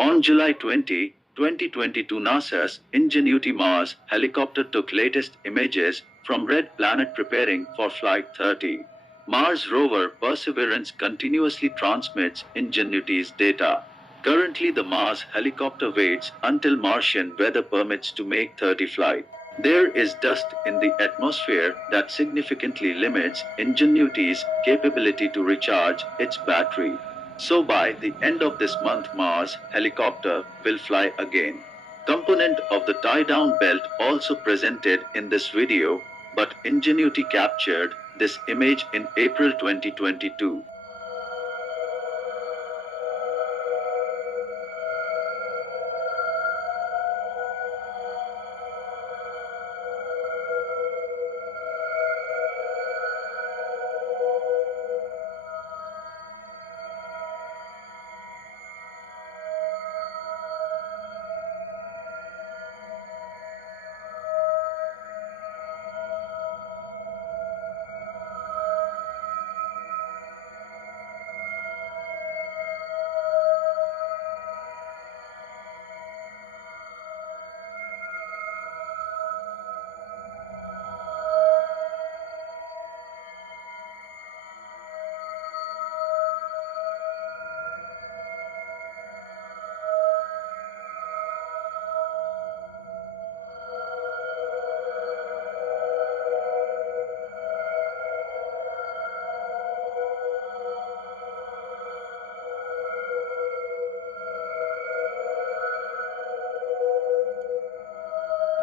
On July 20, 2022, NASA's Ingenuity Mars Helicopter took latest images from Red Planet preparing for Flight 30. Mars rover Perseverance continuously transmits Ingenuity's data. Currently, the Mars helicopter waits until Martian weather permits to make 30 flight. There is dust in the atmosphere that significantly limits Ingenuity's capability to recharge its battery. So by the end of this month, Mars helicopter will fly again. Component of the tie-down belt also presented in this video, but Ingenuity captured this image in April 2022.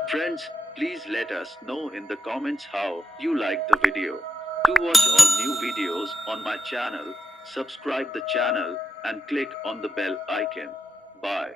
Friends, please let us know in the comments how you liked the video. To watch all new videos on my channel, subscribe the channel and click on the bell icon. Bye.